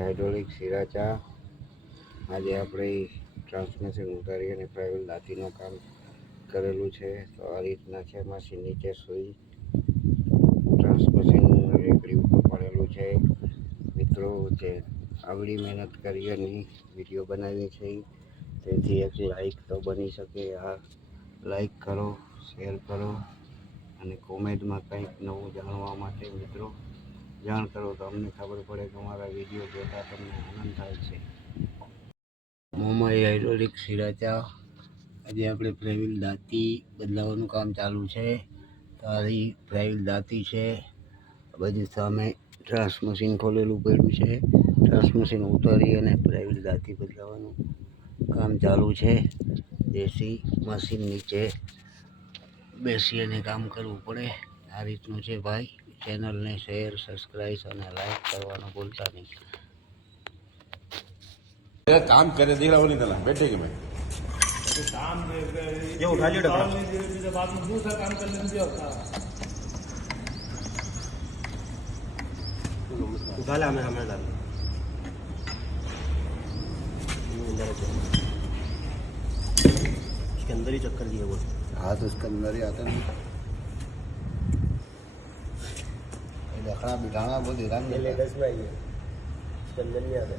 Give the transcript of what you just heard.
Hydraulic સિરાચા આજે આપણે transmission ઉતારી અને પ્રાઇવેટ દાંતીનું કામ કરેલું છે. તો આ રીતના છે, મશીન નીચે સુઈ ટ્રાન્સમિશન રેકડી ઉપર પડેલું છે. મિત્રો જે આવડી મહેનત કરી અને વિડીયો બનાવી છે, તેથી એક લાઈક તો બની શકે. આ લાઈક કરો, શેર કરો અને કોમેન્ટમાં કંઈક નવું જાણવા માટે મિત્રો જાણ કરો, તો અમને ખબર પડે કે અમારા વિડીયો જોતા તમને આનંદ થાય છે. મોમાઈ હાઇડ્રોલિક સિરાચા આજે આપણે પ્રાઇવેટ દાંતી બદલાવાનું કામ ચાલુ છે. તારી પ્રાઇવેટ દાંતી છે. આ બાજુ સામે ટ્રાન્સમશીન ખોલેલું પડ્યું છે. ટ્રાન્સમશીન ઉતારી અને પ્રાઇવેટ દાંતી બદલાવાનું કામ ચાલુ છે. જેથી મશીન નીચે બેસી અને કામ કરવું પડે. આ રીતનું છે ભાઈ. ચેનલને શેર, સબસ્ક્રાઈબ અને લાઈક કરવાનું ભૂલતા નહીં. काम करे दिख रहा वो नहीं चला बैठे के मैं काम ये उठा लियो डबरा बाद में दूसरा काम करने में भी होता उठा ले हमें डाल इसके अंदर ही चक्कर दिया वो हाथ उसके अंदर ही आता नहीं. लकड़ा बिठाना बहुत हैरान लेटेस्ट में आई है इसके अंदर नहीं आता